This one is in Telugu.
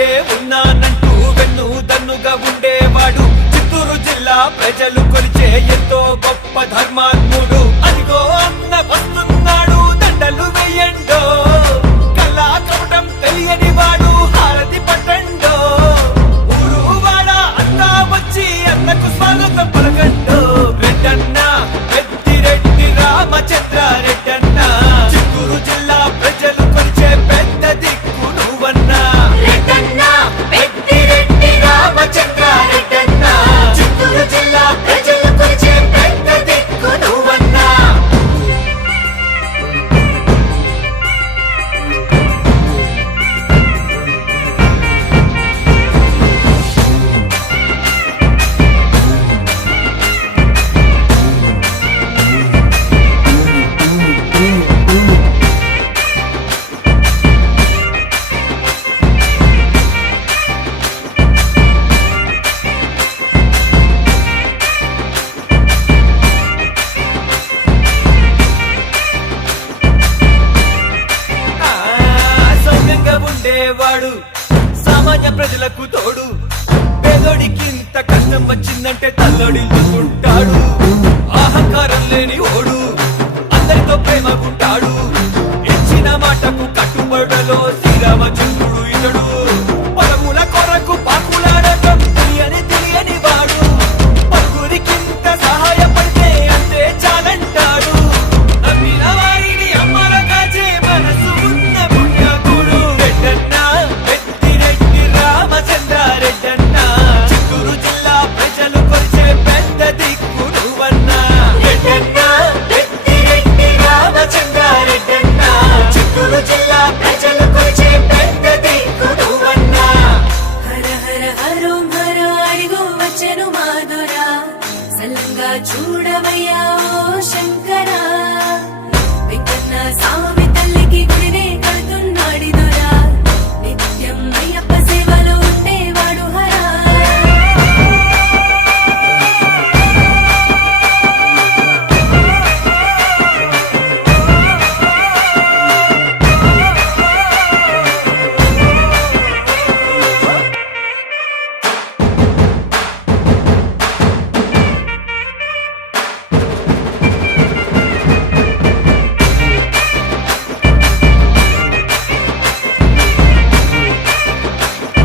తోడే ఉన్నానంటూ వెన్ను దన్నుగా ఉండేవాడు చిత్తూరు జిల్లా ప్రజలు కొలిచే ఎంతో గొప్ప ధర్మాత్ముడు అదిగో అన్న వస్తున్నాడు దండలు వెయ్యండో కల్లా కపటం తెలియని వాడు హారతి పట్టండో ఊరు వాడ అంతా వచ్చి అన్నకు స్వాగతం పలకండో రెడ్డన్న పెద్దిరెడ్డి రామచంద్ర రెడ్డన్న చిత్తూరు జిల్లా ప్రజలు కొలిచే పెద్ద దిక్కు నువ్వన్నా రెడ్డన్న పెద్దిరెడ్డి రామచంద్ర రెడ్డన్న చిత్తూరు జిల్లా ప్రజలు కొలిచే పెద్ద దిక్కు నువ్వన్నా సౌమ్యంగా ఉండేవాడు సామాన్య ప్రజలకు తోడు పేదోడికి ఇంత కష్టం వచ్చిందంటే తల్లడిల్లుకుంటాడు అహంకారం లేని ఓడు అందరితో ప్రేమకుంటాడు ఇచ్చిన మాటకు కట్టుబడులో